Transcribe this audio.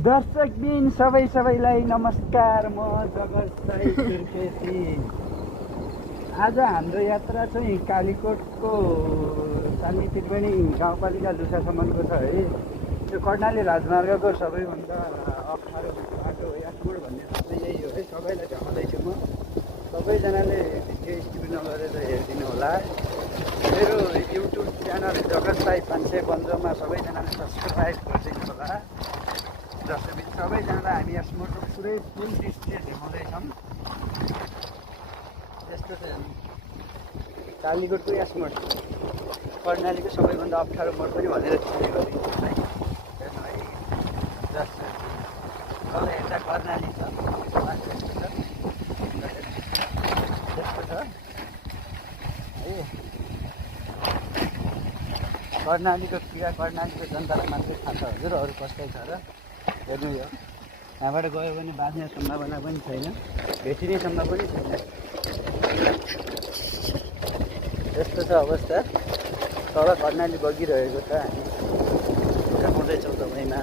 दर्शकबिन सबैलाई नमस्कार। म जगत साई सुर्खेती। आज हाम्रो यात्रा चाहिँ कालीकोटको सानी त्रिवेणी गाउँपालिका लुसासम्मको छ है। त्यो कर्णाली राजमार्गको सबैभन्दा अप्ठ्यारो बाटो यासमोड भन्ने चाहिँ यही हो है। सबैलाई भ्याउँदैछु म। सबैजनाले भिडियो स्किप नगरेर हेरिदिनु होला। मेरो युट्युब च्यानल जगत साई 515मा सबैजनाले सब्सक्राइब गरिदिनु होला। दर्शकबिन सबैजनालाई हामी यासमोडको पुरै फुल दृश्य देखाउँदैछौँ। त्यस्तो चाहिँ हामी कालीकोटको यासमोड कर्णालीको सबैभन्दा अप्ठ्यारो मोड पनि भनेर डिस्प्ले गरिदिन्छौँ है। हेर्नु है दर्शक, तल हेर्दा कर्णाली छ, त्यस्तो छ है। कर्णालीको क्रिया कर्णालीको जनतालाई मात्रै थाहा छ हजुर, अरू कस्तै छ र हेर्नु। यो यहाँबाट गयो भने बाँच्ने सम्भावना पनि छैन, भेटिने सम्भावना पनि छैन। यस्तो छ अवस्था। तल कर्णाली बगिरहेको छ, हामी देखाउँदैछौँ तपाईँमा।